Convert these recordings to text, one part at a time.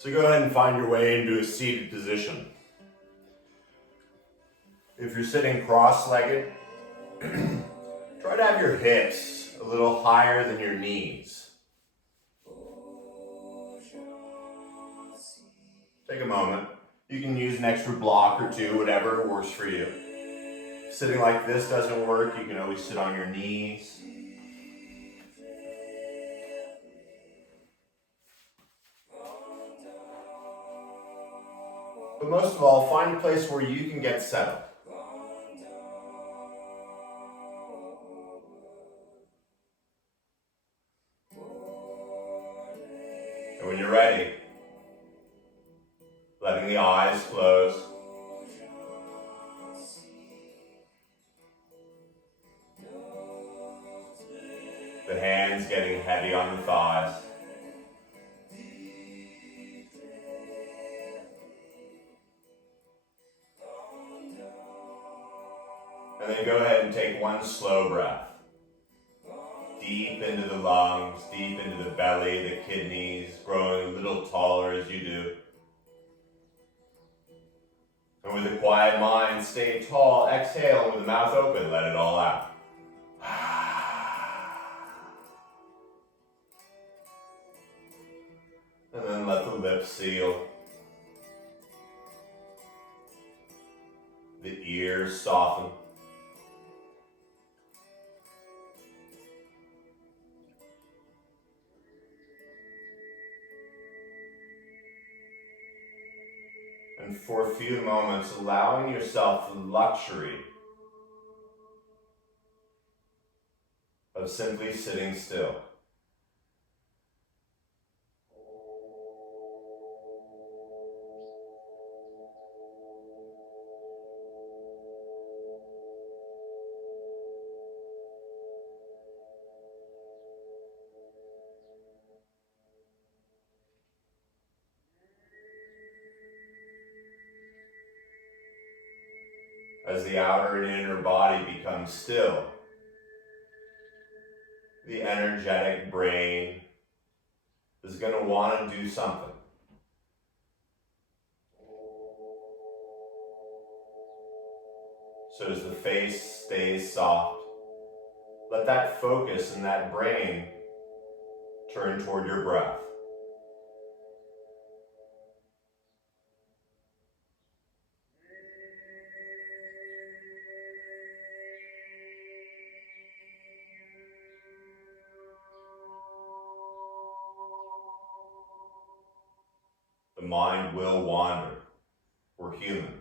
So go ahead and find your way into a seated position. If you're sitting cross-legged, try to have your hips a little higher than your knees. Take a moment. You can use an extra block or two, whatever works for you. If sitting like this doesn't work, you can always sit on your knees. But most of all, find a place where you can get settled. And when you're ready, letting the eyes close. The hands getting heavy on the thighs. And then go ahead and take one slow breath. Deep into the lungs, deep into the belly, the kidneys, growing a little taller as you do. And with a quiet mind, stay tall, exhale with the mouth open, let it all out. And then let the lips seal. The ears soften. And for a few moments, allowing yourself the luxury of simply sitting still. As the outer and inner body becomes still, the energetic brain is going to want to do something. So as the face stays soft, let that focus and that brain turn toward your breath. The mind will wander. We're human.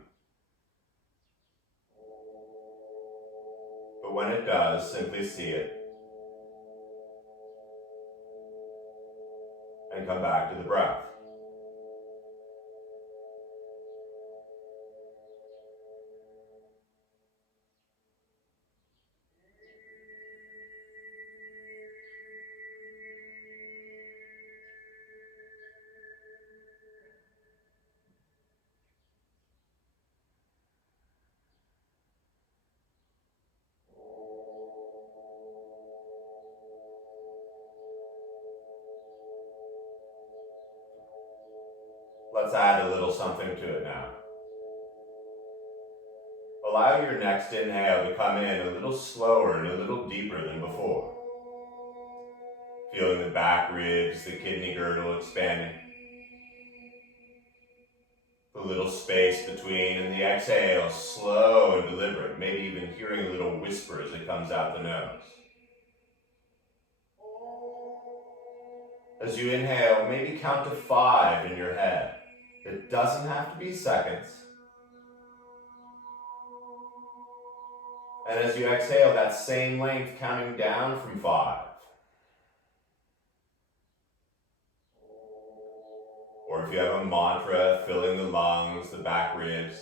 But when it does, simply see it and come back to the breath. Let's add a little something to it now. Allow your next inhale to come in a little slower and a little deeper than before. Feeling the back ribs, the kidney girdle expanding. The little space between, and the exhale slow and deliberate, maybe even hearing a little whisper as it comes out the nose. As you inhale, maybe count to 5 in your head. It doesn't have to be seconds. And as you exhale, that same length counting down from 5. Or if you have a mantra, filling the lungs, the back ribs.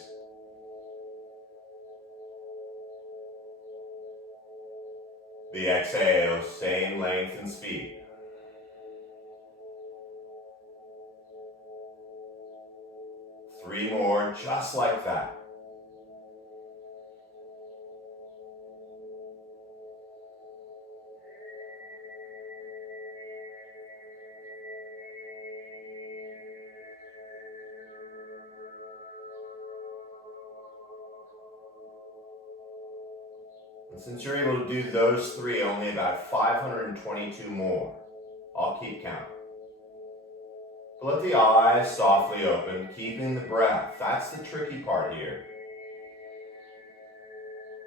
The exhale, same length and speed. Three more, just like that. And since you're able to do those three, only about 522 more. I'll keep counting. But let the eyes softly open, keeping the breath. That's the tricky part here.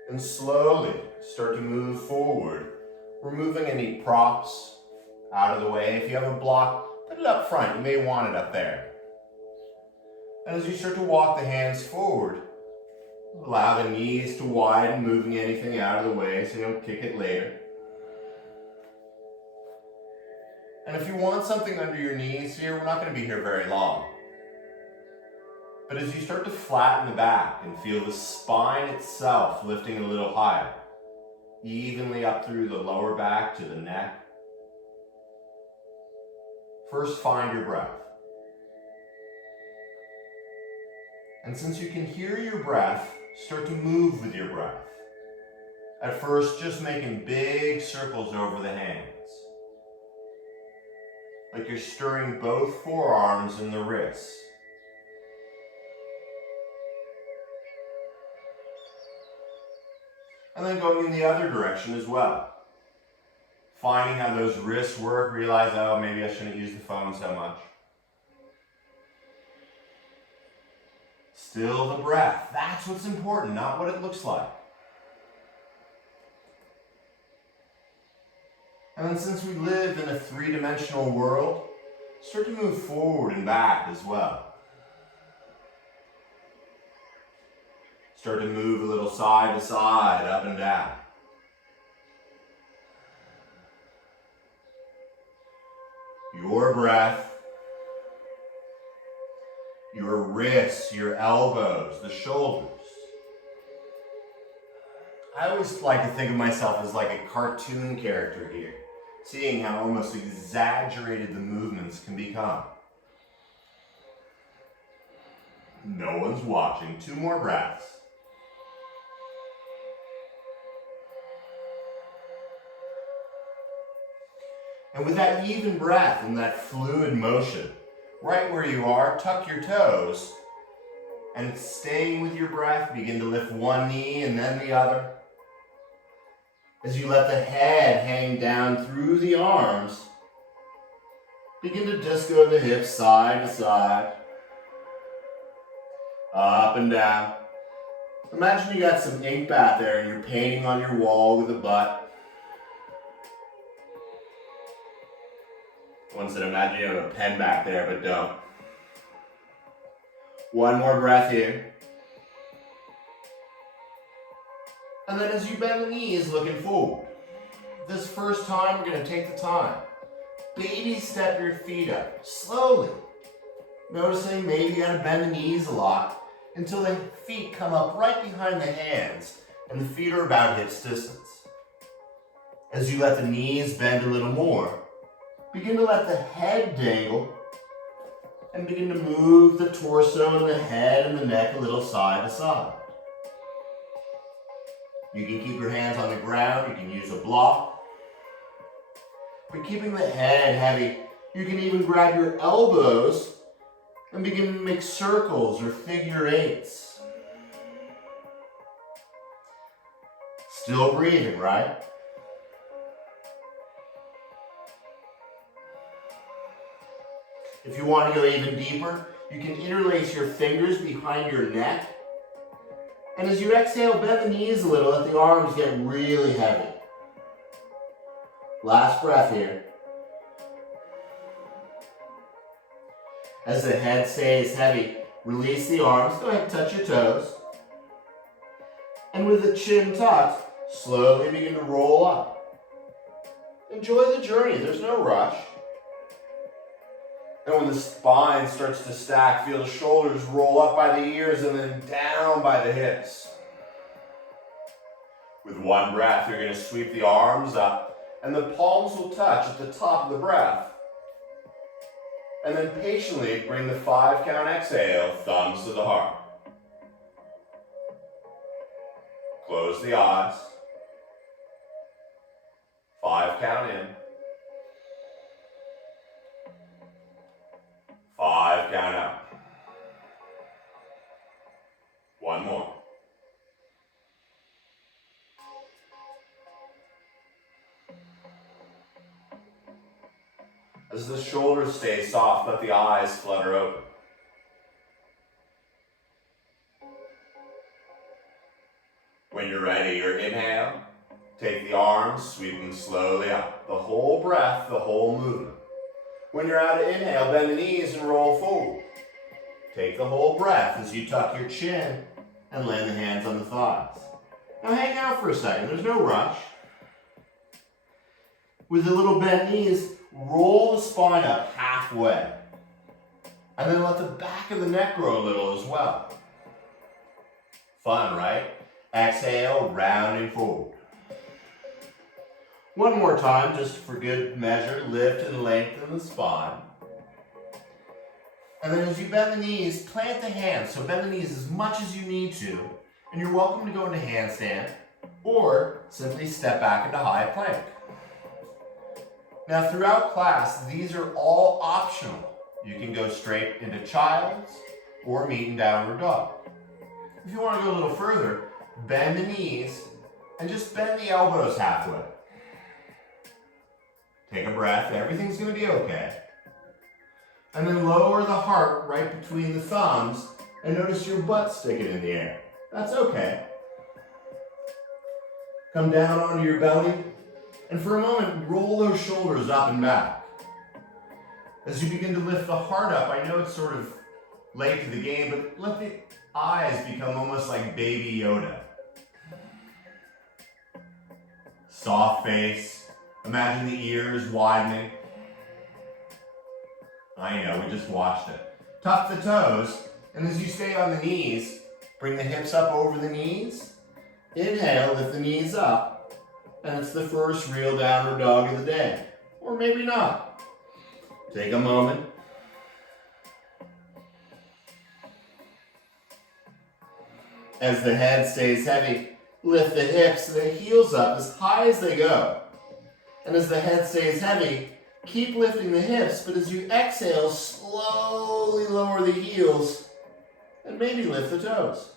And slowly start to move forward, removing any props out of the way. If you have a block, put it up front. You may want it up there. And as you start to walk the hands forward, allow the knees to widen, moving anything out of the way so you don't kick it later. And if you want something under your knees here, we're not going to be here very long. But as you start to flatten the back and feel the spine itself lifting a little higher, evenly up through the lower back to the neck, first find your breath. And since you can hear your breath, start to move with your breath. At first, just making big circles over the hands. Like you're stirring both forearms and the wrists. And then going in the other direction as well. Finding how those wrists work, realize, oh, maybe I shouldn't use the phone so much. Still the breath. That's what's important, not what it looks like. And then since we live in a three-dimensional world, start to move forward and back as well. Start to move a little side to side, up and down. Your breath, your wrists, your elbows, the shoulders. I always like to think of myself as like a cartoon character here, seeing how almost exaggerated the movements can become. No one's watching. 2 more breaths. And with that even breath and that fluid motion, right where you are, tuck your toes, and staying with your breath, begin to lift one knee and then the other. As you let the head hang down through the arms, begin to disco the hips side to side, up and down. Imagine you got some ink bath there and you're painting on your wall with a butt. One said, imagine you have a pen back there, but don't. One more breath here. And then as you bend the knees, looking forward. This first time, we're going to take the time. Baby step your feet up, slowly. Noticing maybe you got to bend the knees a lot until the feet come up right behind the hands and the feet are about hips distance. As you let the knees bend a little more, begin to let the head dangle and begin to move the torso and the head and the neck a little side to side. You can keep your hands on the ground, you can use a block. But keeping the head heavy, you can even grab your elbows and begin to make circles or figure eights. Still breathing, right? If you want to go even deeper, you can interlace your fingers behind your neck. And as you exhale, bend the knees a little, let the arms get really heavy. Last breath here. As the head stays heavy, release the arms. Go ahead and touch your toes. And with the chin tucked, slowly begin to roll up. Enjoy the journey. There's no rush. And when the spine starts to stack, feel the shoulders roll up by the ears and then down by the hips. With one breath, you're going to sweep the arms up and the palms will touch at the top of the breath. And then patiently bring the 5 count exhale, thumbs to the heart. Close the eyes. 5 count in. 5 count out. 1 more. As the shoulders stay soft, let the eyes flutter open. When you're ready, your inhale, take the arms, sweep them slowly up. The whole breath, the whole movement. When you're out of inhale, bend the knees and roll forward. Take the whole breath as you tuck your chin and land the hands on the thighs. Now hang out for a second, there's no rush. With the little bent knees, roll the spine up halfway. And then let the back of the neck grow a little as well. Fun, right? Exhale, rounding forward. One more time, just for good measure, lift and lengthen the spine. And then as you bend the knees, plant the hands. So bend the knees as much as you need to. And you're welcome to go into handstand or simply step back into high plank. Now throughout class, these are all optional. You can go straight into child's or meet in downward dog. If you want to go a little further, bend the knees and just bend the elbows halfway. Take a breath, everything's going to be okay. And then lower the heart right between the thumbs and notice your butt sticking in the air. That's okay. Come down onto your belly and for a moment roll those shoulders up and back. As you begin to lift the heart up, I know it's sort of late to the game, but let the eyes become almost like Baby Yoda. Soft face, imagine the ears widening. I know, we just watched it. Tuck the toes, and as you stay on the knees, bring the hips up over the knees. Inhale, lift the knees up, and it's the first real downward dog of the day. Or maybe not. Take a moment. As the head stays heavy, lift the hips and the heels up as high as they go. And as the head stays heavy, keep lifting the hips, but as you exhale, slowly lower the heels and maybe lift the toes.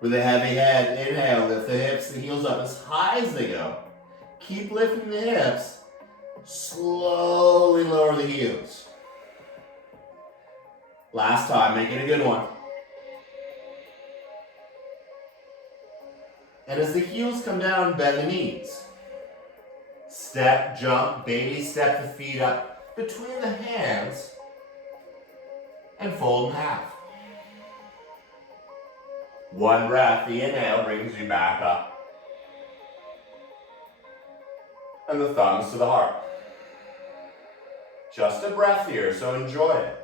With a heavy head, inhale, lift the hips, the heels up as high as they go. Keep lifting the hips, slowly lower the heels. Last time, make it a good one. And as the heels come down, bend the knees. Step, jump, baby step the feet up between the hands and fold in half. One breath, the inhale brings you back up. And the thumbs to the heart. Just a breath here, so enjoy it.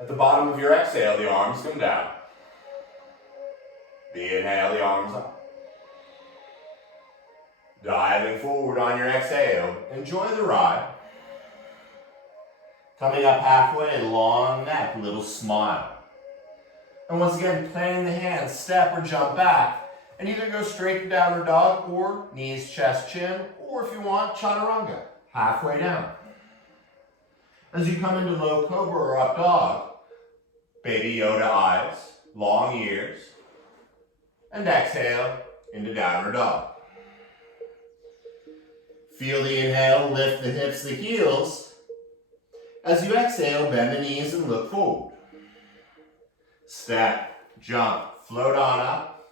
At the bottom of your exhale, the arms come down. The inhale, the arms up. Diving forward on your exhale. Enjoy the ride. Coming up halfway, long neck, little smile. And once again, planting the hands, step or jump back, and either go straight to downward dog or knees, chest, chin, or if you want, chaturanga, halfway down. As you come into low cobra or up dog, Baby Yoda eyes, long ears, and exhale into downward dog. Feel the inhale, lift the hips, the heels. As you exhale, bend the knees and look forward. Step, jump, float on up,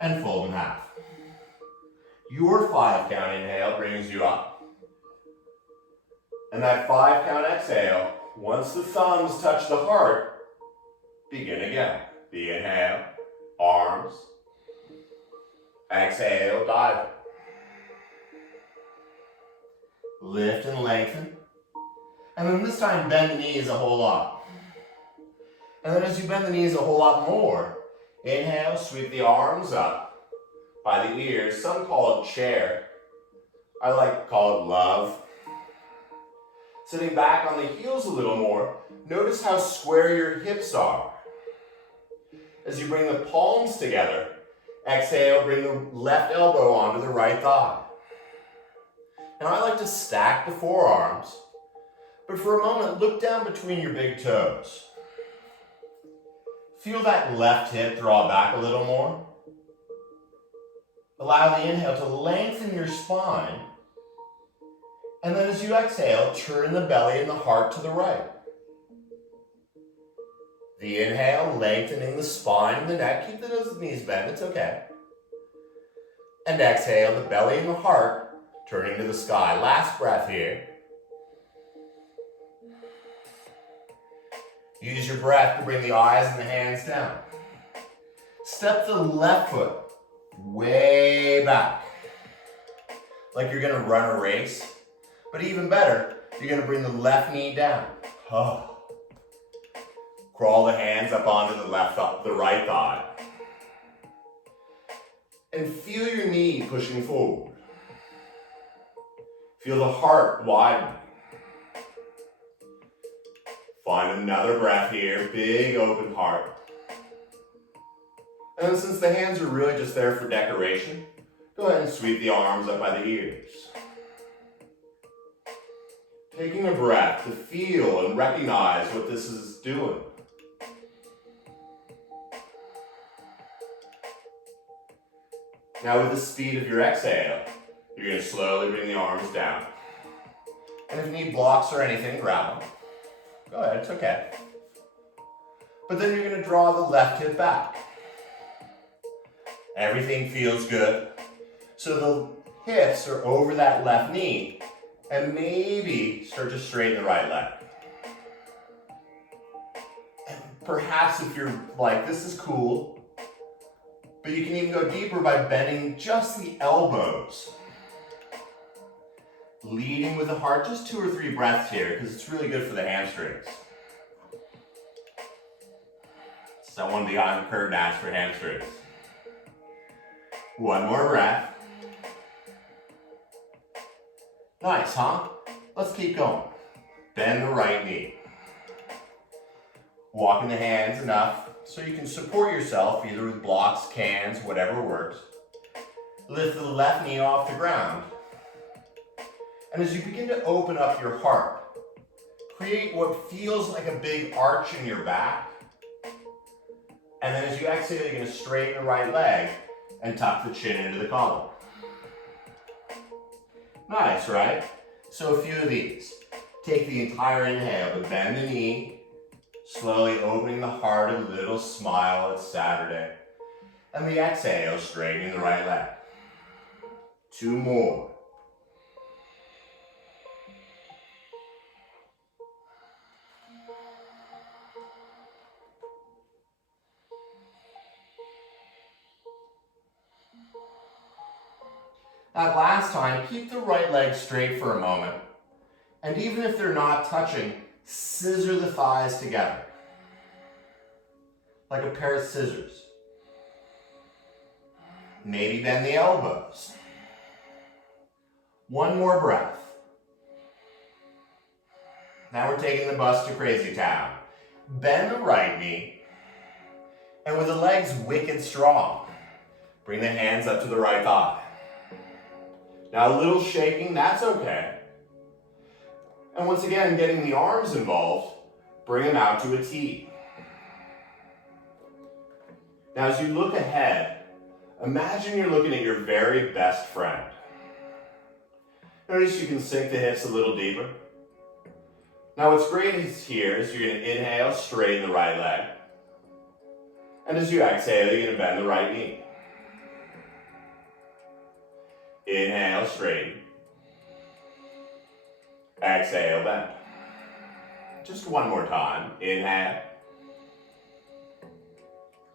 and fold in half. Your 5 count inhale brings you up. And that 5 count exhale, once the thumbs touch the heart, begin again. The inhale, arms, exhale, dive. Lift and lengthen. And then this time, bend the knees a whole lot. And then as you bend the knees a whole lot more, inhale, sweep the arms up by the ears. Some call it chair. I like to call it love. Sitting back on the heels a little more, notice how square your hips are. As you bring the palms together, exhale, bring the left elbow onto the right thigh. Now I like to stack the forearms, but for a moment, look down between your big toes. Feel that left hip draw back a little more. Allow the inhale to lengthen your spine. And then as you exhale, turn the belly and the heart to the right. The inhale, lengthening the spine and the neck. Keep the nose and knees bent, it's okay. And exhale, the belly and the heart turning to the sky. Last breath here. Use your breath to bring the eyes and the hands down. Step the left foot way back, like you're gonna run a race. But even better, you're gonna bring the left knee down. Oh. Crawl the hands up onto the right thigh. And feel your knee pushing forward. Feel the heart widen. Find another breath here, big open heart. And then since the hands are really just there for decoration, go ahead and sweep the arms up by the ears. Taking a breath to feel and recognize what this is doing. Now with the speed of your exhale, you're going to slowly bring the arms down. And if you need blocks or anything, grab them. Go ahead, it's okay. But then you're going to draw the left hip back. Everything feels good. So the hips are over that left knee, and maybe start to straighten the right leg. And perhaps if you're like, this is cool, but you can even go deeper by bending just the elbows. Leading with the heart, just 2 or 3 breaths here, because it's really good for the hamstrings. Someone beyond curved ask for hamstrings. One more breath. Nice, huh? Let's keep going. Bend the right knee. Walking the hands enough so you can support yourself either with blocks, cans, whatever works. Lift the left knee off the ground. And as you begin to open up your heart, create what feels like a big arch in your back. And then as you exhale, you're going to straighten the right leg and tuck the chin into the collar. Nice, right? So a few of these. Take the entire inhale, but bend the knee, slowly opening the heart, a little smile, it's Saturday. And the exhale, straightening the right leg. 2 more. That last time, keep the right leg straight for a moment. And even if they're not touching, scissor the thighs together. Like a pair of scissors. Maybe bend the elbows. One more breath. Now we're taking the bus to Crazy Town. Bend the right knee. And with the legs wicked strong, bring the hands up to the right thigh. Now a little shaking, that's okay. And once again, getting the arms involved, bring them out to a T. Now as you look ahead, imagine you're looking at your very best friend. Notice you can sink the hips a little deeper. Now what's great here is you're going to inhale, straighten the right leg. And as you exhale, you're going to bend the right knee. Inhale, straighten. Exhale, bend. Just one more time. Inhale.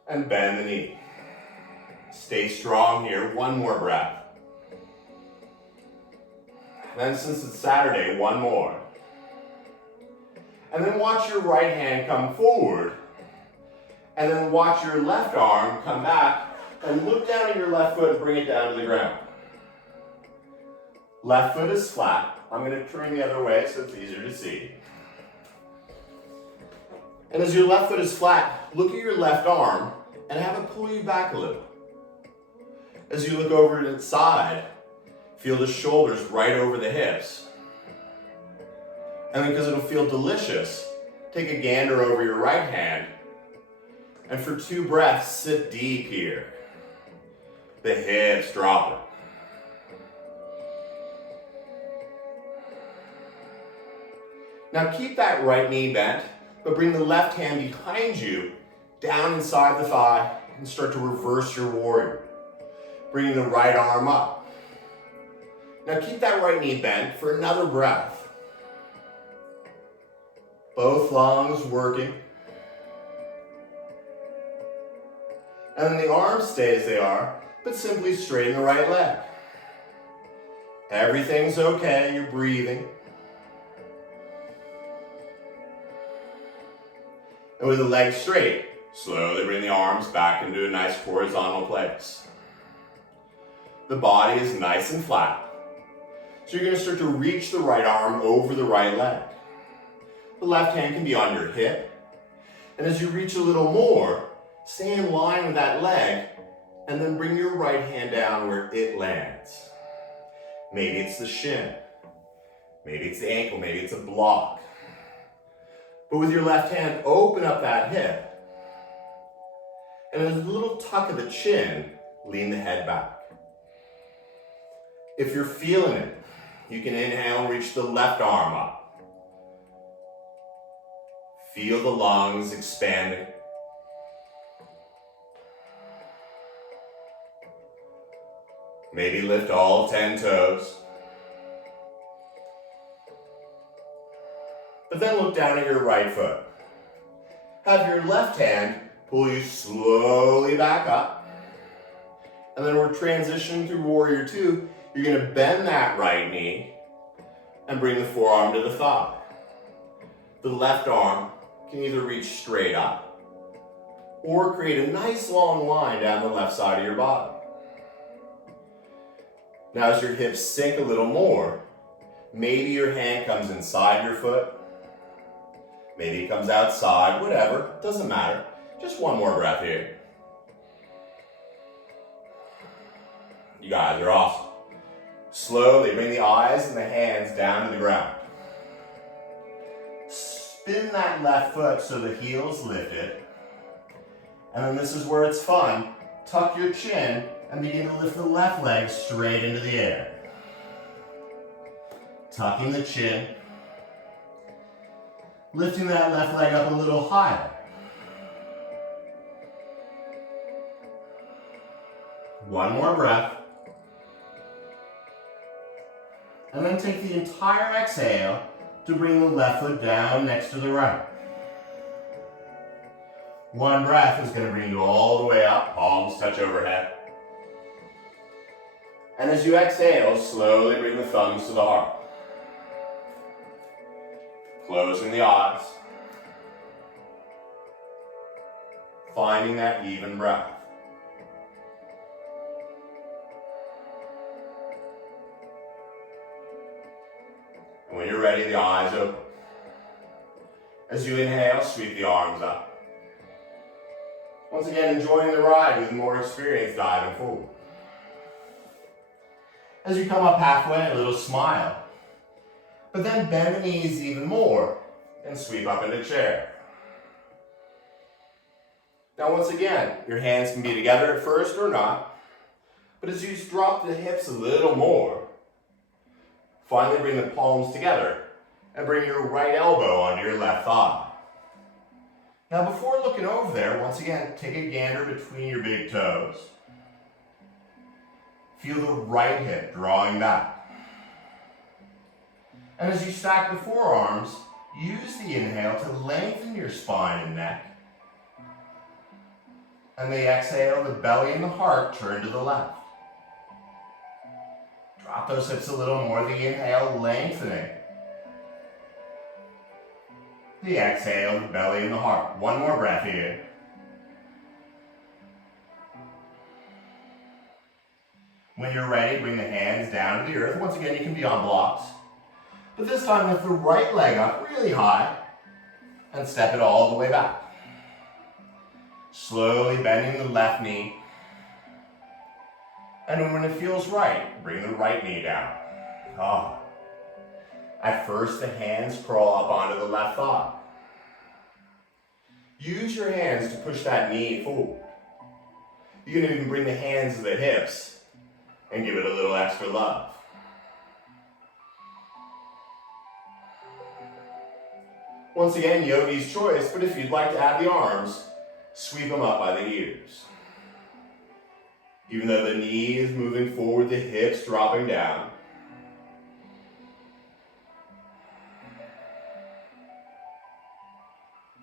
And bend the knee. Stay strong here. One more breath. Then since it's Saturday, one more. And then watch your right hand come forward. And then watch your left arm come back and look down at your left foot and bring it down to the ground. Left foot is flat. I'm going to turn the other way so it's easier to see. And as your left foot is flat, look at your left arm and have it pull you back a little. As you look over to the side, feel the shoulders right over the hips. And because it'll feel delicious, take a gander over your right hand. And for 2 breaths, sit deep here. The hips dropping. Now keep that right knee bent, but bring the left hand behind you, down inside the thigh, and start to reverse your warrior. Bringing the right arm up. Now keep that right knee bent for another breath. Both lungs working. And then the arms stay as they are, but simply straighten the right leg. Everything's okay, you're breathing. And with the legs straight, slowly bring the arms back into a nice horizontal place. The body is nice and flat. So you're going to start to reach the right arm over the right leg. The left hand can be on your hip. And as you reach a little more, stay in line with that leg, and then bring your right hand down where it lands. Maybe it's the shin. Maybe it's the ankle. Maybe it's a block. But with your left hand, open up that hip. And as a little tuck of the chin, lean the head back. If you're feeling it, you can inhale and reach the left arm up. Feel the lungs expanding. Maybe lift all 10 toes. But then look down at your right foot. Have your left hand pull you slowly back up. And then we're transitioning through Warrior Two. You're going to bend that right knee and bring the forearm to the thigh. The left arm can either reach straight up or create a nice long line down the left side of your body. Now as your hips sink a little more, maybe your hand comes inside your foot, maybe it comes outside, whatever, doesn't matter. Just one more breath here. You guys are awesome. Slowly bring the eyes and the hands down to the ground. Spin that left foot so the heel's lifted. And then this is where it's fun. Tuck your chin and begin to lift the left leg straight into the air. Tucking the chin. Lifting that left leg up a little higher. One more breath. And then take the entire exhale to bring the left foot down next to the right. One breath is going to bring you all the way up, palms touch overhead. And as you exhale, slowly bring the thumbs to the heart. Closing the eyes. Finding that even breath. And when you're ready, the eyes open. As you inhale, sweep the arms up. Once again, enjoying the ride with more experience diving forward. As you come up halfway, a little smile. But then bend the knees even more and sweep up into chair. Now once again, your hands can be together at first or not. But as you drop the hips a little more, finally bring the palms together and bring your right elbow onto your left thigh. Now before looking over there, once again, take a gander between your big toes. Feel the right hip drawing back. And as you stack the forearms, use the inhale to lengthen your spine and neck. And the exhale, the belly and the heart turn to the left. Drop those hips a little more, the inhale lengthening. The exhale, the belly and the heart. One more breath here. When you're ready, bring the hands down to the earth. Once again, you can be on blocks. But this time, lift the right leg up really high and step it all the way back. Slowly bending the left knee. And when it feels right, bring the right knee down. Oh. At first, the hands crawl up onto the left thigh. Use your hands to push that knee forward. You can even bring the hands to the hips and give it a little extra love. Once again, yogi's choice, but if you'd like to add the arms, sweep them up by the ears. Even though the knee is moving forward, the hips dropping down.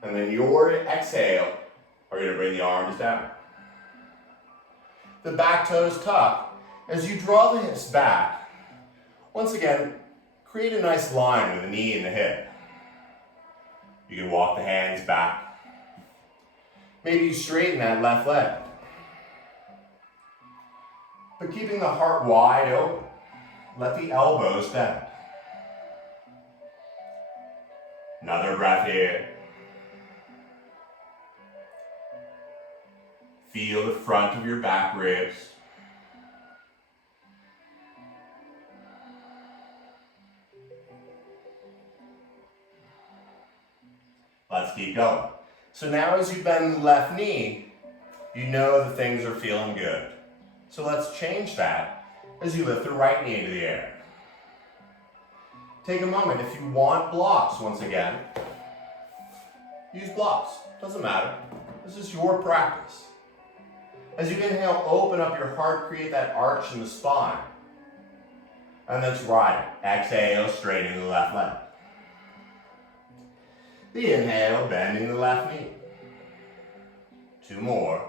And then your exhale are going to bring the arms down. The back toes tuck. As you draw the hips back, once again, create a nice line with the knee and the hip. You can walk the hands back. Maybe you straighten that left leg. But keeping the heart wide open. Let the elbows bend. Another breath here. Feel the front of your back ribs. Let's keep going. So now as you bend the left knee, you know that things are feeling good. So let's change that as you lift the right knee into the air. Take a moment. If you want blocks, once again, use blocks. Doesn't matter. This is your practice. As you inhale, open up your heart, create that arch in the spine. And let's ride it. Exhale, straightening the left leg. The inhale, bending the left knee. 2 more.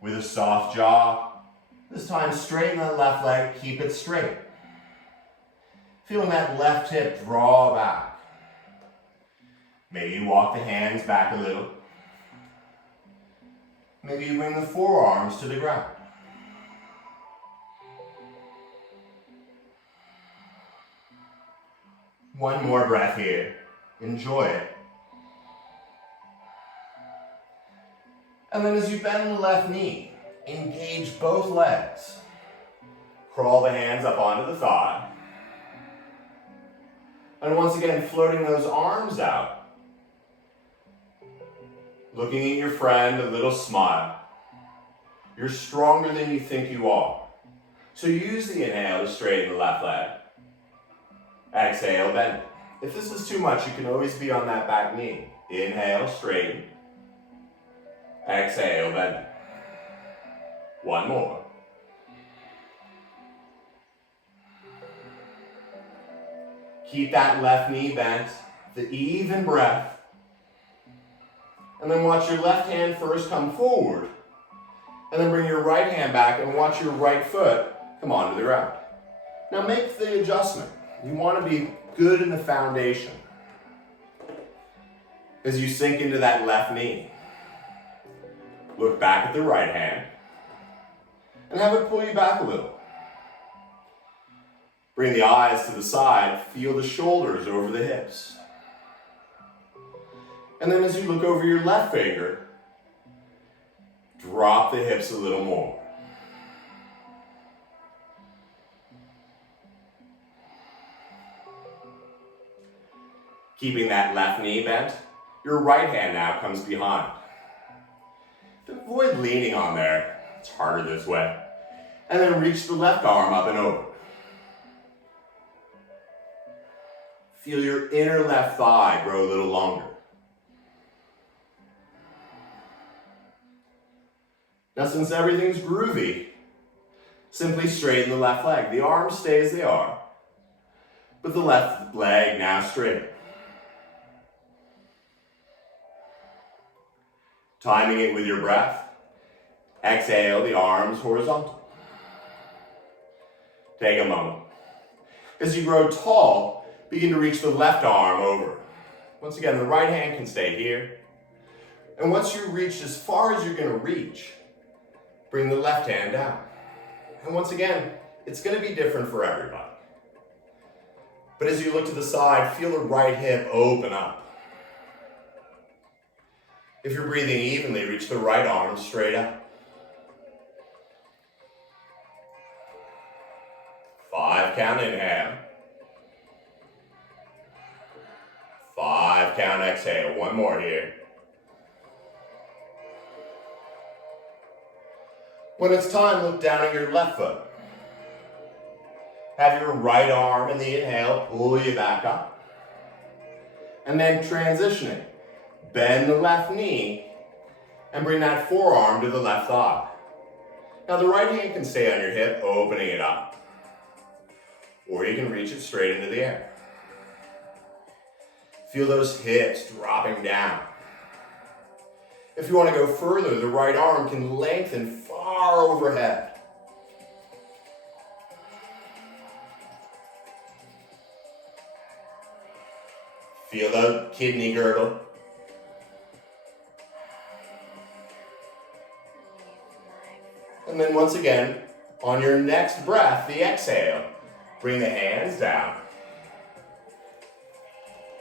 With a soft jaw, this time straighten that left leg, keep it straight. Feeling that left hip draw back. Maybe you walk the hands back a little. Maybe you bring the forearms to the ground. One more breath here. Enjoy it. And then as you bend the left knee, engage both legs. Crawl the hands up onto the thigh. And once again, floating those arms out. Looking at your friend, a little smile. You're stronger than you think you are. So use the inhale to straighten the left leg. Exhale, bend it. If this is too much, you can always be on that back knee. Inhale, straighten. Exhale, bend it. One more. Keep that left knee bent, the even breath. And then watch your left hand first come forward. And then bring your right hand back and watch your right foot come onto the ground. Now make the adjustment. You want to be good in the foundation. As you sink into that left knee. Look back at the right hand. And have it pull you back a little. Bring the eyes to the side. Feel the shoulders over the hips. And then as you look over your left finger, drop the hips a little more. Keeping that left knee bent, your right hand now comes behind. Avoid leaning on there. It's harder this way. And then reach the left arm up and over. Feel your inner left thigh grow a little longer. Now, since everything's groovy, simply straighten the left leg. The arms stay as they are, but the left leg now straight. Timing it with your breath. Exhale, the arms horizontal. Take a moment. As you grow tall, begin to reach the left arm over. Once again, the right hand can stay here. And once you reach as far as you're going to reach, bring the left hand down. And once again, it's going to be different for everybody. But as you look to the side, feel the right hip open up. If you're breathing evenly, reach the right arm straight up. 5 count inhale. 5 count exhale. One more here. When it's time, look down at your left foot. Have your right arm in the inhale, pull you back up. And then transitioning. Bend the left knee and bring that forearm to the left thigh. Now the right hand can stay on your hip, opening it up. Or you can reach it straight into the air. Feel those hips dropping down. If you want to go further, the right arm can lengthen far overhead. Feel the kidney girdle. And then once again, on your next breath, the exhale, bring the hands down.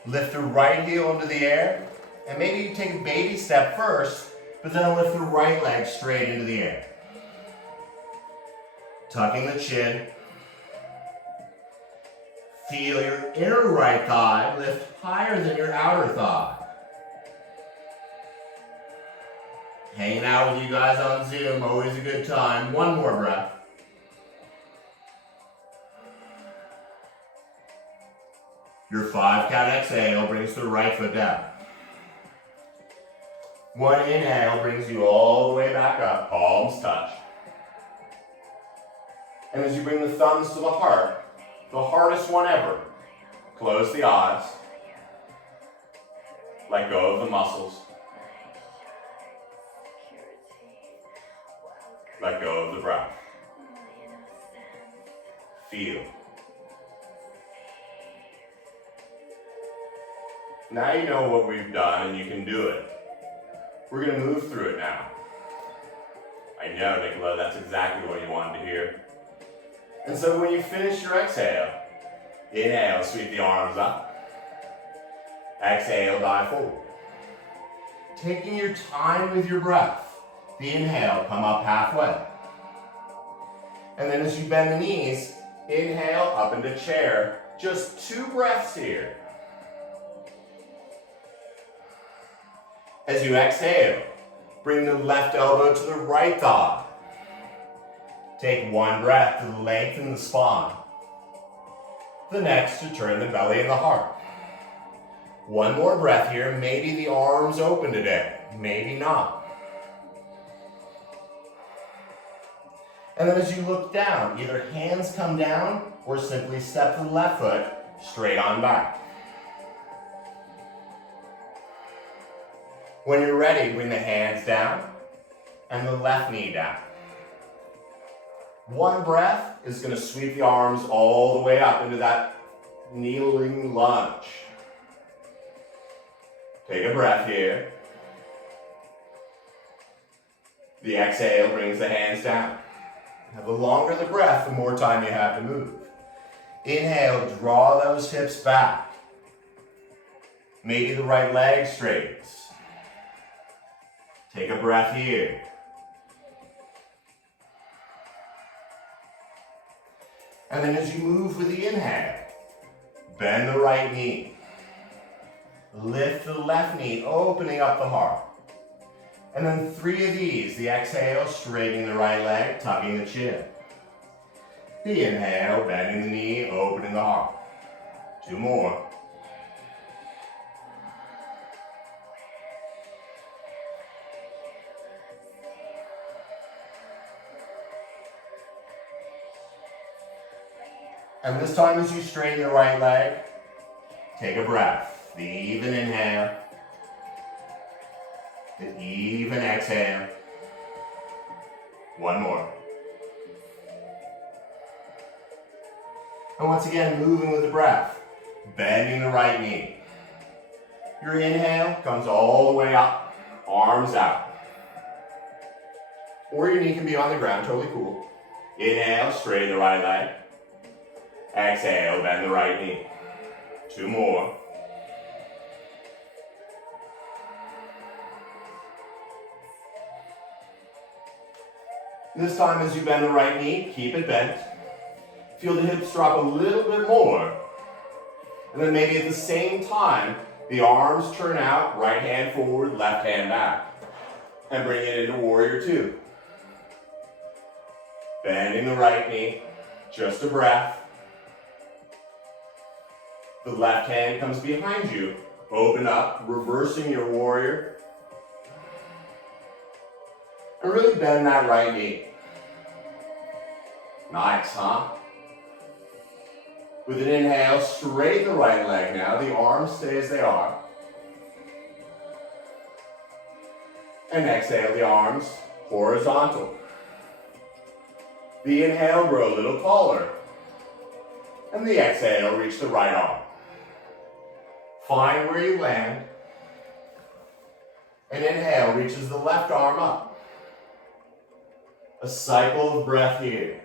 Lift the right heel into the air, and maybe you take a baby step first, but then lift the right leg straight into the air. Tucking the chin. Feel your inner right thigh lift higher than your outer thigh. Hanging out with you guys on Zoom, always a good time. One more breath. Your 5 count exhale brings the right foot down. One inhale brings you all the way back up, palms touch. And as you bring the thumbs to the heart, the hardest one ever, close the eyes. Let go of the muscles. Let go of the breath. Feel. Now you know what we've done and you can do it. We're going to move through it now. I know, Nicola, that's exactly what you wanted to hear. And so when you finish your exhale, inhale, sweep the arms up. Exhale, dive forward. Taking your time with your breath. The inhale, come up halfway. And then as you bend the knees, inhale, up into chair. Just 2 breaths here. As you exhale, bring the left elbow to the right thigh. Take 1 breath to lengthen the spine. The next to turn the belly and the heart. 1 more breath here. Maybe the arms open today, maybe not. And then as you look down, either hands come down or simply step the left foot straight on back. When you're ready, bring the hands down and the left knee down. 1 breath is going to sweep the arms all the way up into that kneeling lunge. Take a breath here. The exhale brings the hands down. Now, the longer the breath, the more time you have to move. Inhale, draw those hips back. Maybe the right leg straightens. Take a breath here. And then as you move with the inhale, bend the right knee. Lift the left knee, opening up the heart. And then 3 of these. The exhale, straightening the right leg, tucking the chin. The inhale, bending the knee, opening the heart. 2 more. And this time as you straighten the right leg, take a breath. The even inhale. The even exhale. 1 more. And once again, moving with the breath. Bending the right knee. Your inhale comes all the way up, arms out. Or your knee can be on the ground, totally cool. Inhale, straighten the right leg. Exhale, bend the right knee. 2 more. This time as you bend the right knee, keep it bent. Feel the hips drop a little bit more. And then maybe at the same time, the arms turn out, right hand forward, left hand back. And bring it into warrior two. Bending the right knee, just a breath. The left hand comes behind you. Open up, reversing your warrior. And really bend that right knee. Nice, huh? With an inhale, straighten the right leg now. The arms stay as they are. And exhale, the arms horizontal. The inhale, grow a little taller. And the exhale, reach the right arm. Find where you land. And inhale, reaches the left arm up. A cycle of breath here.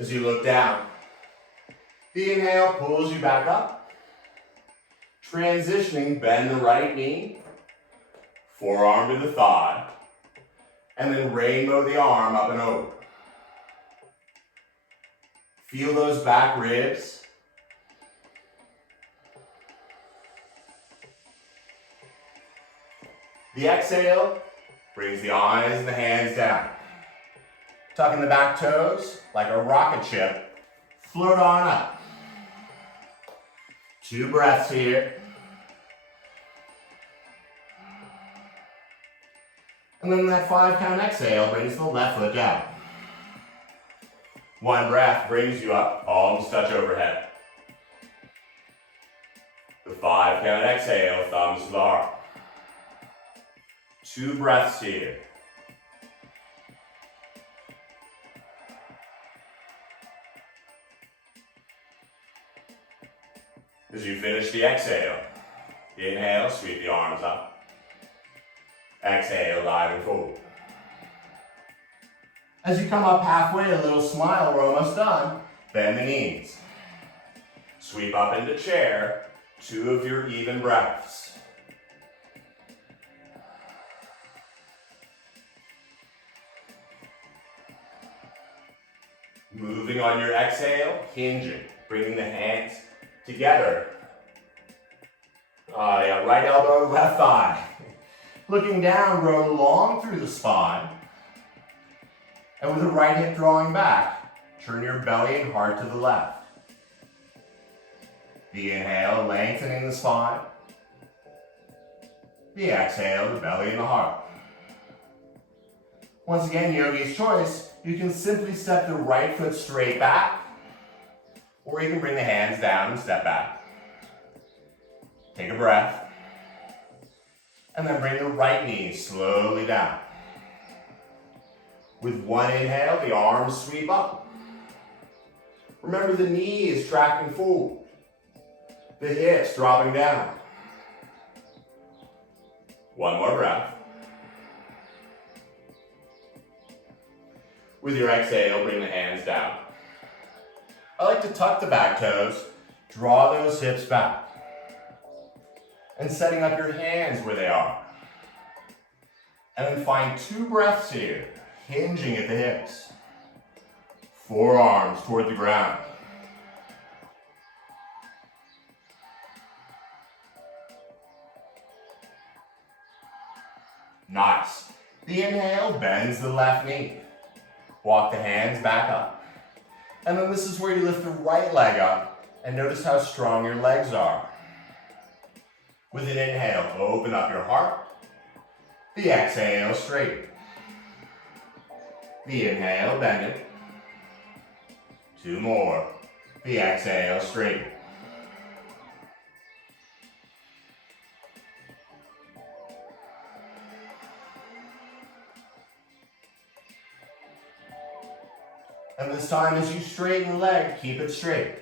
As you look down, the inhale pulls you back up. Transitioning, bend the right knee, forearm to the thigh, and then rainbow the arm up and over. Feel those back ribs. The exhale brings the eyes and the hands down. Tucking the back toes like a rocket ship. Float on up. 2 breaths here. And then that 5 count exhale brings the left foot down. 1 breath brings you up, palms touch overhead. The 5 count exhale, thumbs to the heart. 2 breaths here. As you finish the exhale, inhale, sweep the arms up. Exhale, diving forward. As you come up halfway, a little smile, we're almost done. Bend the knees. Sweep up into chair, 2 of your even breaths. Moving on your exhale, hinging, bringing the hands together. Right elbow, left thigh. Looking down, roll long through the spine. And with the right hip drawing back, turn your belly and heart to the left. The inhale, lengthening the spine. The exhale, the belly and the heart. Once again, yogi's choice, you can simply step the right foot straight back, or you can bring the hands down and step back. Take a breath, and then bring the right knee slowly down. With 1 inhale, the arms sweep up. Remember, the knee is tracking forward. The hips dropping down. 1 more breath. With your exhale, bring the hands down. I like to tuck the back toes, draw those hips back. And setting up your hands where they are. And then find 2 breaths here, hinging at the hips. Forearms toward the ground. Nice. The inhale bends the left knee. Walk the hands back up. And then this is where you lift the right leg up and notice how strong your legs are. With an inhale, open up your heart. The exhale, straighten. The inhale, bend it. 2 more. The exhale, straighten. And this time as you straighten the leg, keep it straight.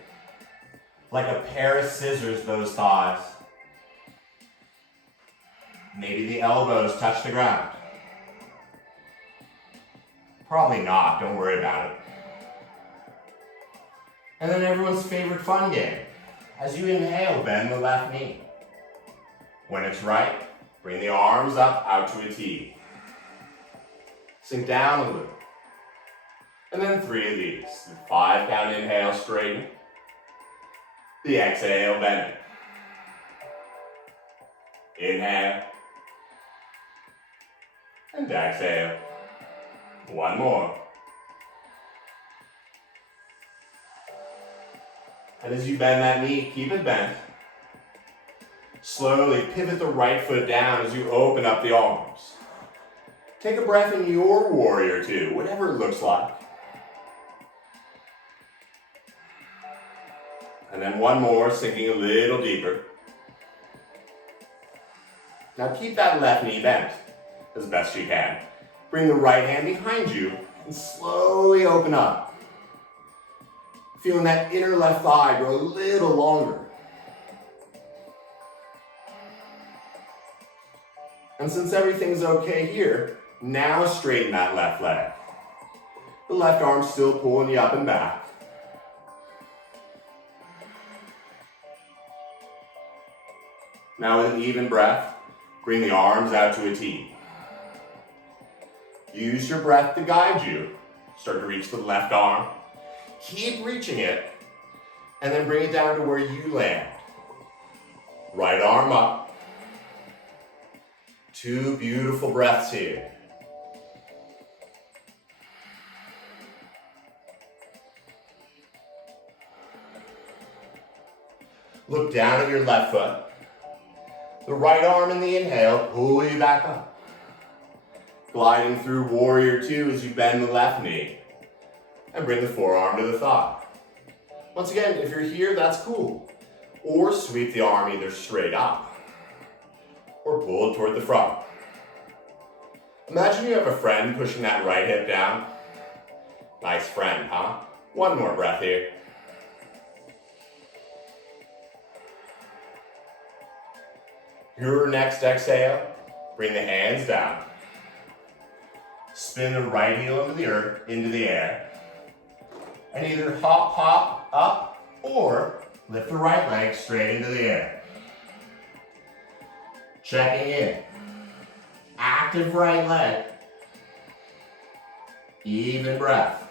Like a pair of scissors, those thighs. Maybe the elbows touch the ground. Probably not, don't worry about it. And then everyone's favorite fun game. As you inhale, bend the left knee. When it's right, bring the arms up out to a T. Sink down a little. And then 3 of these. The 5 count inhale, straighten. The exhale, bend it. Inhale. And exhale. 1 more. And as you bend that knee, keep it bent. Slowly pivot the right foot down as you open up the arms. Take a breath in your warrior two, whatever it looks like. And then 1 more, sinking a little deeper. Now keep that left knee bent as best you can. Bring the right hand behind you and slowly open up. Feeling that inner left thigh grow a little longer. And since everything's okay here, now straighten that left leg. The left arm still pulling you up and back. Now with an even breath, bring the arms out to a T. Use your breath to guide you. Start to reach the left arm. Keep reaching it, and then bring it down to where you land. Right arm up. 2 beautiful breaths here. Look down at your left foot. The right arm in the inhale, pull you back up. Gliding through warrior two as you bend the left knee. And bring the forearm to the thigh. Once again, if you're here, that's cool. Or sweep the arm either straight up or pull it toward the front. Imagine you have a friend pushing that right hip down. Nice friend, huh? 1 more breath here. Your next exhale, bring the hands down. Spin the right heel into the earth, into the air. And either hop, hop, up, or lift the right leg straight into the air. Checking in. Active right leg. Even breath.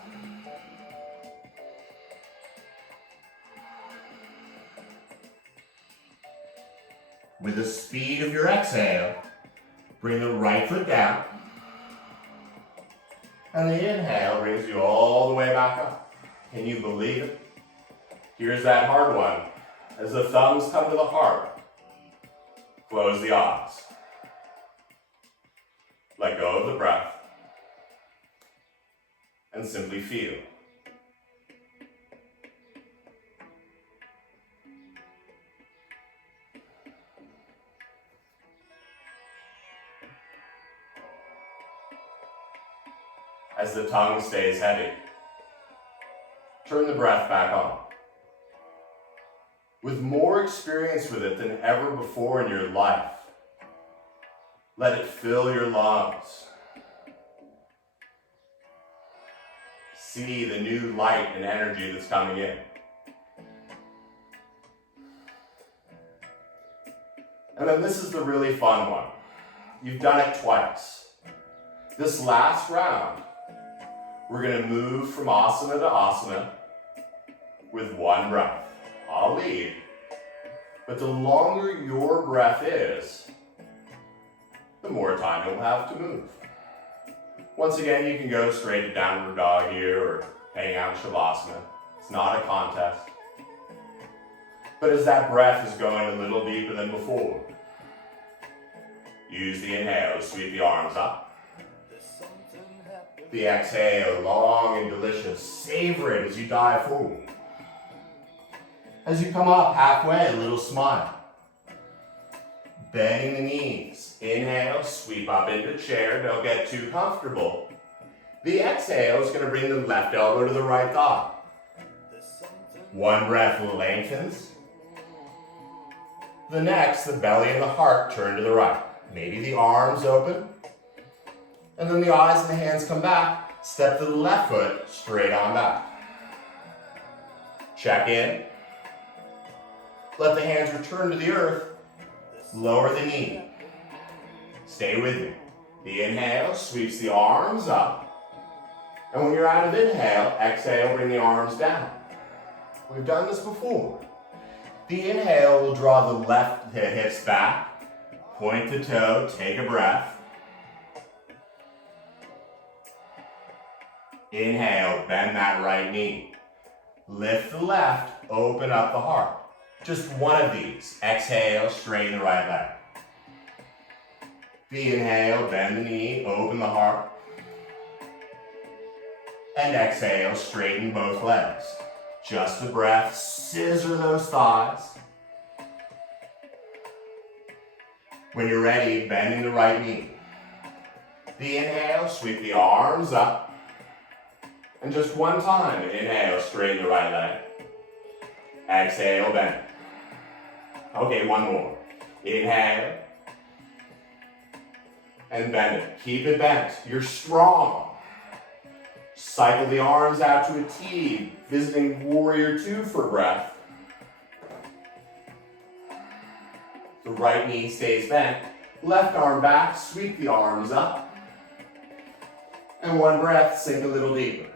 With the speed of your exhale, bring the right foot down. And the inhale brings you all the way back up. Can you believe it? Here's that hard one. As the thumbs come to the heart, close the eyes. Let go of the breath. And simply feel. As the tongue stays heavy, turn the breath back on. With more experience with it than ever before in your life, let it fill your lungs. See the new light and energy that's coming in. And then this is the really fun one. You've done it twice. This last round, we're going to move from asana to asana with 1 breath. I'll lead. But the longer your breath is, the more time you'll have to move. Once again, you can go straight to downward dog here or hang out in shavasana. It's not a contest. But as that breath is going a little deeper than before, use the inhale to sweep the arms up. The exhale, long and delicious. Savor it as you dive forward. As you come up halfway, a little smile. Bending the knees. Inhale, sweep up into chair. Don't get too comfortable. The exhale is going to bring the left elbow to the right thigh. 1 breath lengthens. The next, the belly and the heart turn to the right. Maybe the arms open. And then the eyes and the hands come back. Step the left foot straight on back. Check in. Let the hands return to the earth. Lower the knee. Stay with me. The inhale sweeps the arms up. And when you're out of inhale, exhale, bring the arms down. We've done this before. The inhale will draw the left hips back, point the toe, take a breath. Inhale, bend that right knee. Lift the left, open up the heart. Just one of these. Exhale, straighten the right leg. The inhale, bend the knee, open the heart. And exhale, straighten both legs. Just the breath, scissor those thighs. When you're ready, bending the right knee. The inhale, sweep the arms up. And just one time, inhale, straighten the right leg. Exhale, bend. Okay, one more. Inhale. And bend it. Keep it bent. You're strong. Cycle the arms out to a T, visiting warrior two for breath. The right knee stays bent. Left arm back, sweep the arms up. And one breath, sink a little deeper.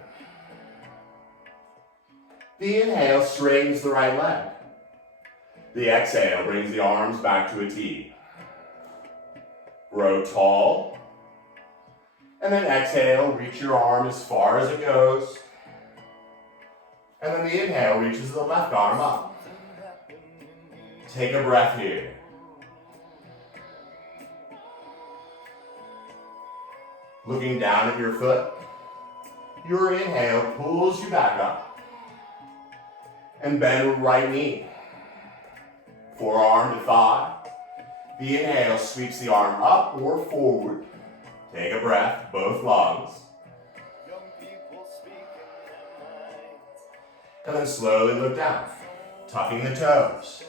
The inhale straightens the right leg. The exhale brings the arms back to a T. Grow tall. And then exhale, reach your arm as far as it goes. And then the inhale reaches the left arm up. Take a breath here. Looking down at your foot, your inhale pulls you back up. And bend right knee. Forearm to thigh. The inhale sweeps the arm up or forward. Take a breath, both lungs. And then slowly look down, tucking the toes.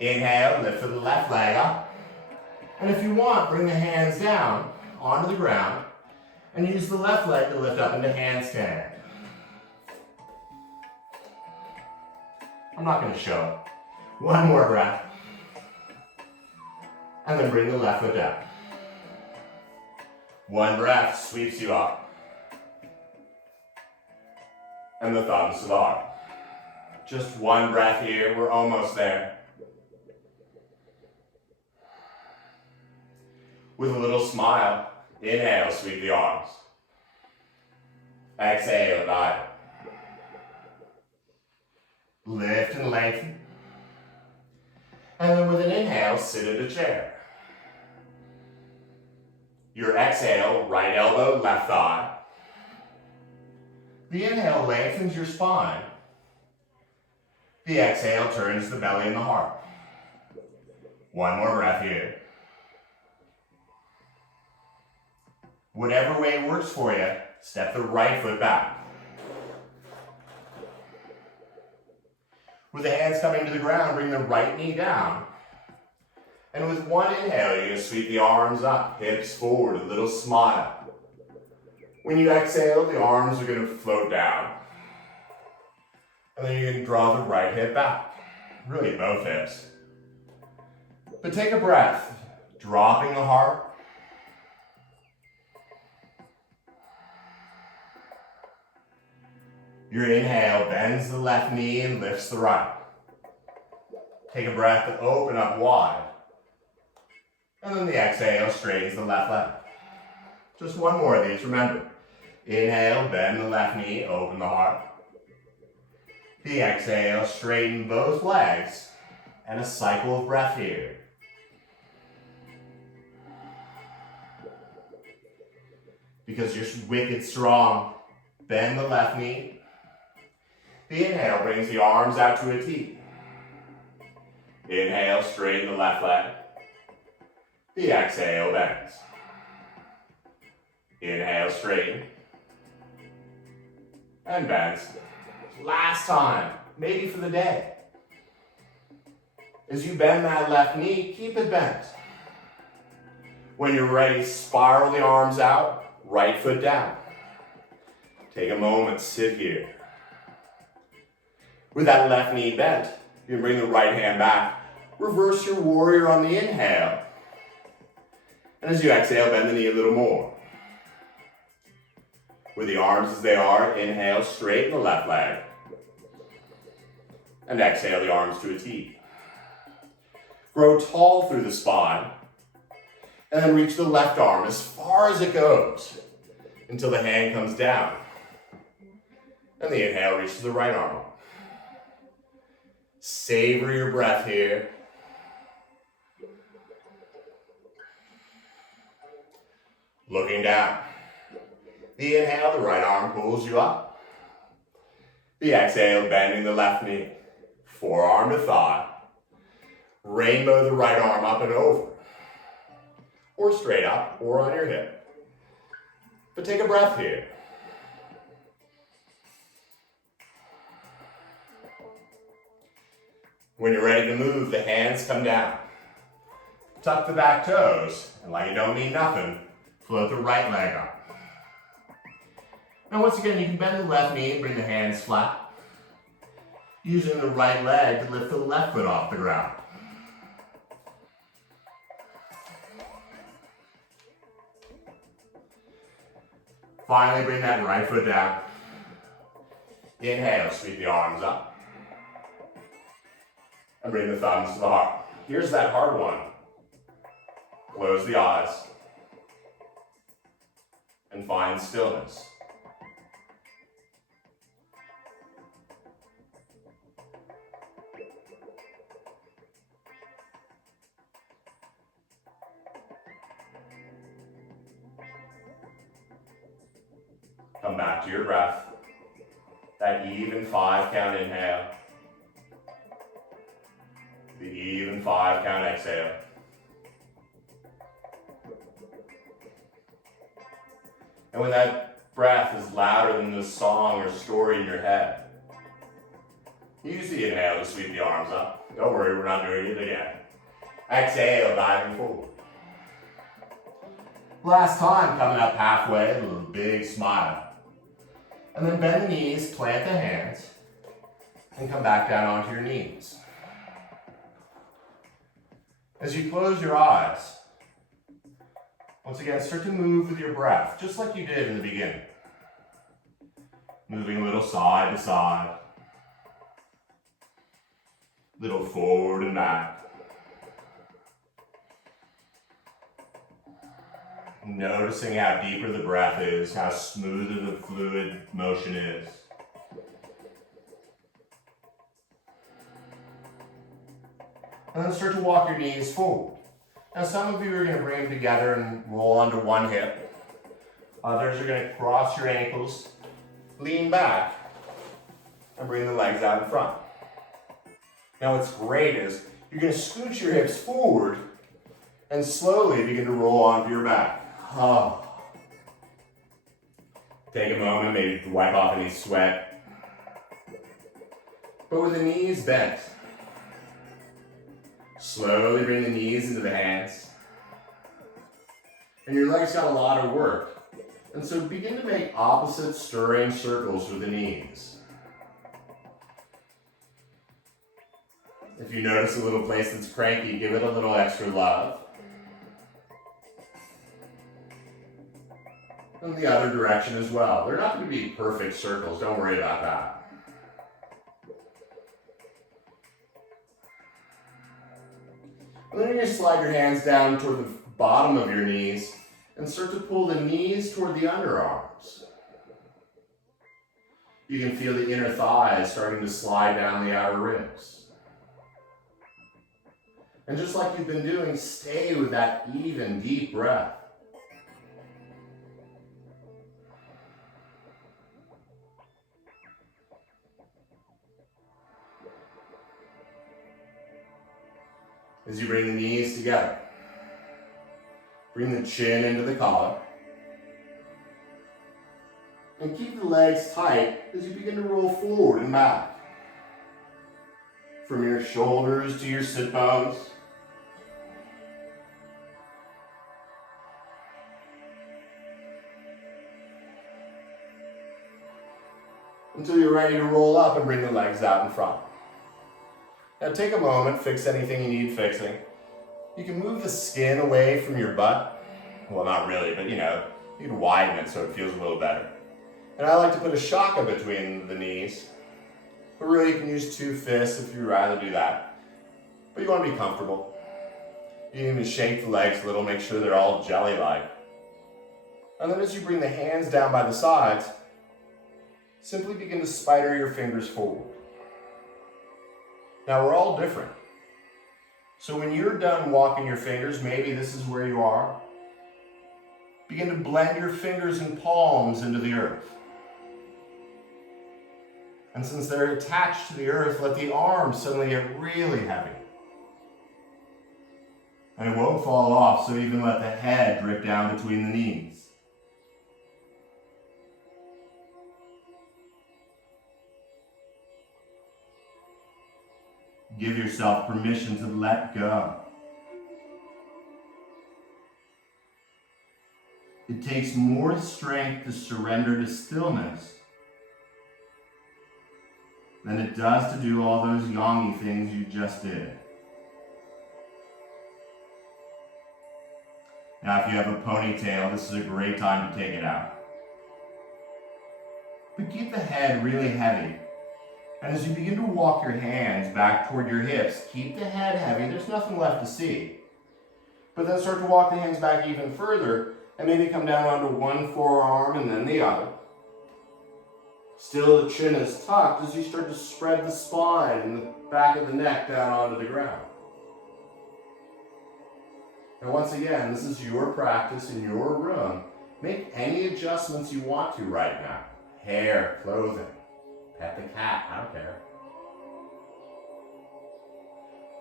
Inhale, lift the left leg up. And if you want, bring the hands down onto the ground and use the left leg to lift up into handstand. I'm not going to show it. One more breath. And then bring the left foot down. One breath sweeps you up. And the thumbs to the heart. Just one breath here. We're almost there. With a little smile, inhale, sweep the arms. Exhale, dive. Lift and lengthen. And then with an inhale, sit in a chair. Your exhale, right elbow, left thigh. The inhale lengthens your spine. The exhale turns the belly and the heart. One more breath here. Whatever way works for you, step the right foot back. With the hands coming to the ground, bring the right knee down. And with one inhale, you're going to sweep the arms up, hips forward, a little smile. When you exhale, the arms are going to float down. And then you're going to draw the right hip back. Really, both hips. But take a breath, dropping the heart. Your inhale bends the left knee and lifts the right. Take a breath to open up wide. And then the exhale straightens the left leg. Just one more of these, remember. Inhale, bend the left knee, open the heart. The exhale, straighten both legs. And a cycle of breath here. Because you're wicked strong, bend the left knee. The inhale brings the arms out to a T. Inhale, straighten the left leg. The exhale bends. Inhale, straighten. And bends. Last time, maybe for the day. As you bend that left knee, keep it bent. When you're ready, spiral the arms out, right foot down. Take a moment, sit here. With that left knee bent, you can bring the right hand back. Reverse your warrior on the inhale. And as you exhale, bend the knee a little more. With the arms as they are, inhale, straighten the left leg. And exhale the arms to a T. Grow tall through the spine. And then reach the left arm as far as it goes until the hand comes down. And the inhale reaches the right arm up. Savor your breath here. Looking down. The inhale, the right arm pulls you up. The exhale, bending the left knee. Forearm to thigh. Rainbow the right arm up and over. Or straight up, or on your hip. But take a breath here. When you're ready to move, the hands come down. Tuck the back toes, and like you don't mean nothing, float the right leg up. Now once again, you can bend the left knee and bring the hands flat. Using the right leg to lift the left foot off the ground. Finally, bring that right foot down. Inhale, sweep the arms up. And bring the thumbs to the heart. Here's that hard one. Close the eyes. And find stillness. Come back to your breath. That even 5 count inhale. The even 5 count exhale. And when that breath is louder than the song or story in your head, use the inhale to sweep the arms up. Don't worry, we're not doing it again. Exhale, diving forward. Last time, coming up halfway, a little big smile. And then bend the knees, plant the hands, and come back down onto your knees. As you close your eyes, once again, start to move with your breath, just like you did in the beginning. Moving a little side to side, little forward and back. Noticing how deeper the breath is, how smoother the fluid motion is. And then start to walk your knees forward. Now some of you are going to bring them together and roll onto one hip. Others are going to cross your ankles, lean back, and bring the legs out in front. Now what's great is you're going to scooch your hips forward and slowly begin to roll onto your back. Oh. Take a moment, maybe wipe off any sweat. But with the knees bent, slowly bring the knees into the hands. And your legs got a lot of work. And so begin to make opposite stirring circles with the knees. If you notice a little place that's cranky, give it a little extra love. And the other direction as well. They're not going to be perfect circles, don't worry about that. And then you're going to slide your hands down toward the bottom of your knees and start to pull the knees toward the underarms. You can feel the inner thighs starting to slide down the outer ribs. And just like you've been doing, stay with that even, deep breath. As you bring the knees together, bring the chin into the collar, and keep the legs tight as you begin to roll forward and back. From your shoulders to your sit bones. Until you're ready to roll up and bring the legs out in front. Now take a moment, fix anything you need fixing. You can move the skin away from your butt Well, not really, but you can widen it so it feels a little better. And I like to put a shaka between the knees. But really, you can use 2 fists if you'd rather do that. But you want to be comfortable. You can even shake the legs a little, make sure they're all jelly-like. And then as you bring the hands down by the sides, simply begin to spider your fingers forward. Now, we're all different. So when you're done walking your fingers, maybe this is where you are, begin to blend your fingers and palms into the earth. And since they're attached to the earth, let the arms suddenly get really heavy. And it won't fall off, so even let the head drip down between the knees. Give yourself permission to let go. It takes more strength to surrender to stillness than it does to do all those yangi things you just did. Now, if you have a ponytail, this is a great time to take it out. But keep the head really heavy. And as you begin to walk your hands back toward your hips, keep the head heavy. There's nothing left to see. But then start to walk the hands back even further and maybe come down onto one forearm and then the other. Still, the chin is tucked as you start to spread the spine and the back of the neck down onto the ground. And once again, this is your practice in your room. Make any adjustments you want to right now. Hair, clothing, pet the cat, I don't care.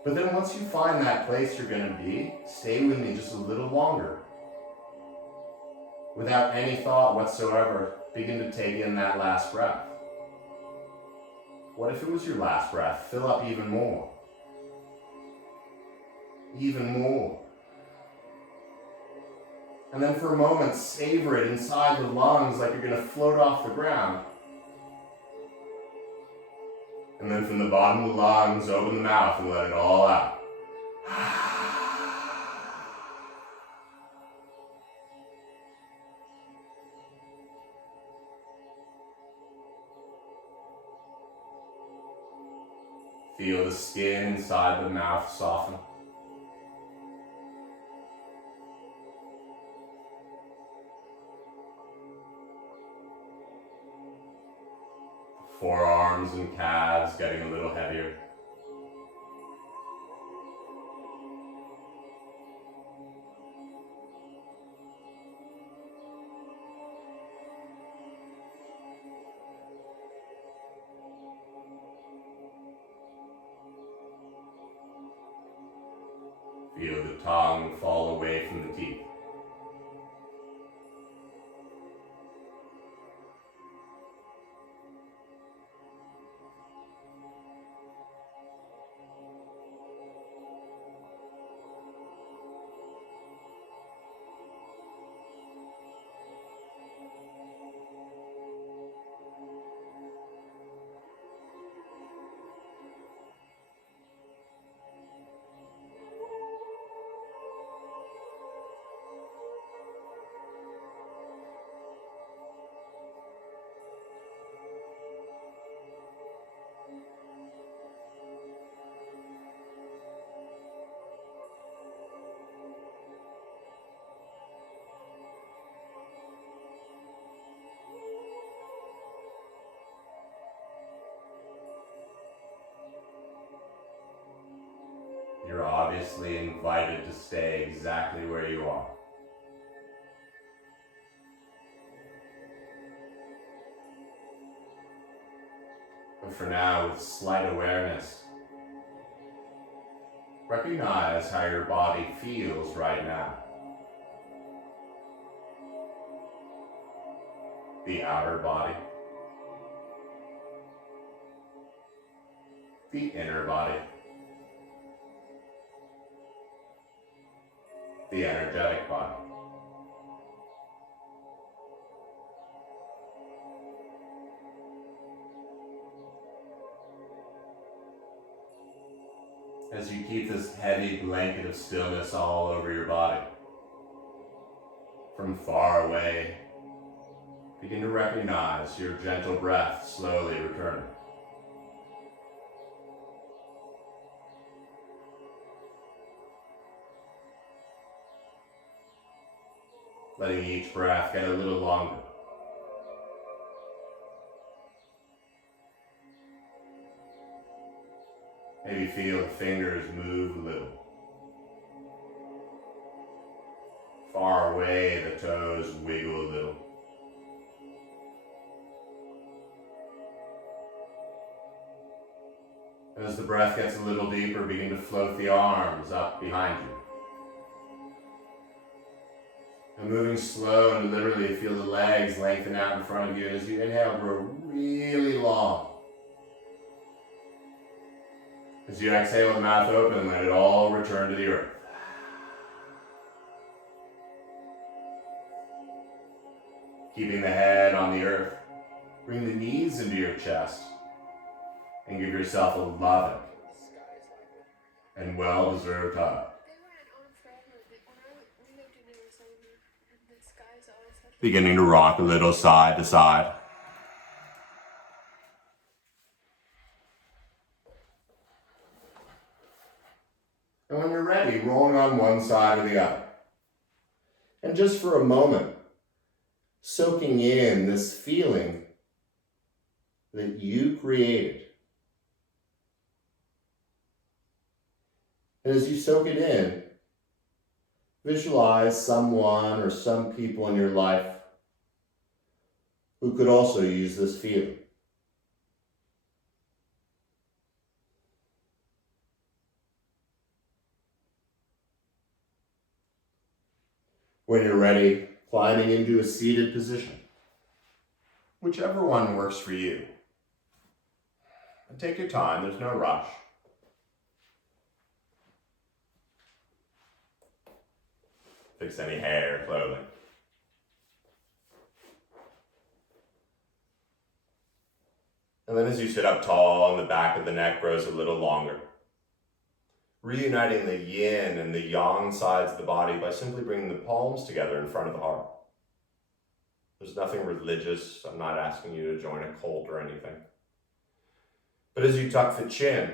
But then once you find that place you're going to be, stay with me just a little longer. Without any thought whatsoever, begin to take in that last breath. What if it was your last breath? Fill up even more. Even more. And then for a moment, savor it inside the lungs like you're going to float off the ground. And then from the bottom of the lungs, open the mouth and let it all out. Feel the skin inside the mouth soften. Forearms and calves getting a little heavier. Feel the tongue fall away from the teeth. You're obviously invited to stay exactly where you are. But for now, with slight awareness, recognize how your body feels right now. The outer body, the inner body, the energetic body. As you keep this heavy blanket of stillness all over your body, from far away, begin to recognize your gentle breath slowly returning. Letting each breath get a little longer. Maybe feel the fingers move a little. Far away, the toes wiggle a little. And as the breath gets a little deeper, begin to float the arms up behind you. And moving slow and deliberately, feel the legs lengthen out in front of you. As you inhale, grow really long. As you exhale with the mouth open, let it all return to the earth. Keeping the head on the earth, bring the knees into your chest and give yourself a loving and well-deserved hug. Beginning to rock a little side to side. And when you're ready, rolling on one side or the other. And just for a moment, soaking in this feeling that you created. And as you soak it in, visualize someone or some people in your life who could also use this feeling. When you're ready, climbing into a seated position, whichever one works for you. And take your time, there's no rush. Fix any hair, clothing. And then as you sit up tall and the back of the neck grows a little longer, reuniting the yin and the yang sides of the body by simply bringing the palms together in front of the heart. There's nothing religious. I'm not asking you to join a cult or anything. But as you tuck the chin,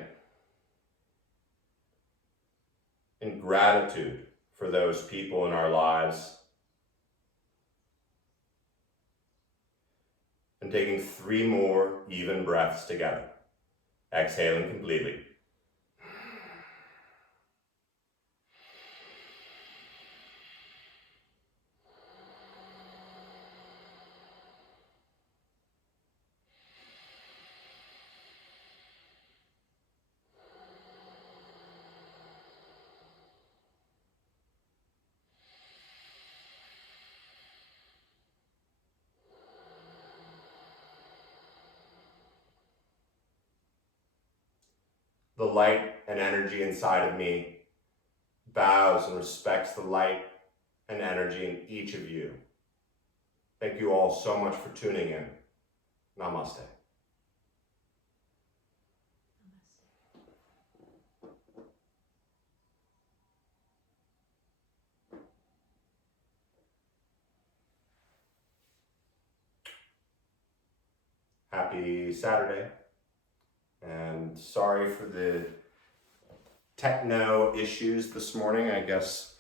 in gratitude for those people in our lives, and taking 3 more even breaths together, exhaling completely. The light and energy inside of me bows and respects the light and energy in each of you. Thank you all so much for tuning in. Namaste. Happy Saturday. And sorry for the techno issues this morning. I guess